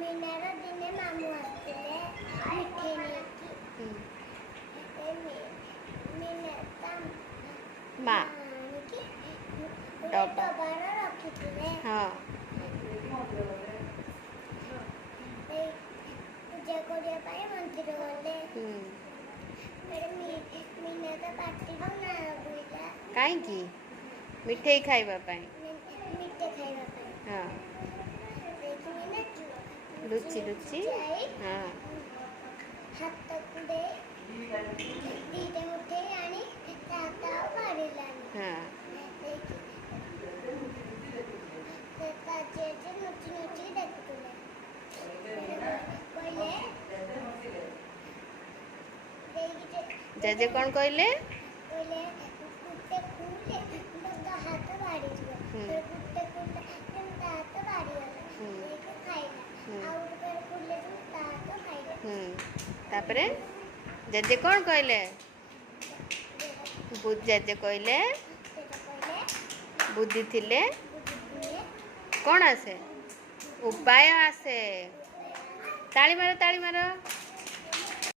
मीनार दिने मामू आसले मिठे नेकी मीना माँ डबार रखिथिले हाँ पूजा करिया पाए मंदिर गले मीना तो पार्टी बना बुला कहीं मिठाई खाइबा पाई मिठे खाइबा पाए हाँ देखिए लुच्ची लुच्ची हाँ हाथ कुडे दीटे मुठे आनी ताता मारिलानी हाँ ताता जे नुची नुची देखुले कहले जेजे कौन कहले कहले कुत्ते खुले तो हाथ बाड़ी जो कुत्ते खुले तुम हाथ बाड़ी वाला एक खाइला आउट कर खुले तुम हाथ खाइला तापरे जेजे कौन कहले जेजे कहले बुद्धि थिले कौन आसे उपाय आसे ताली मारो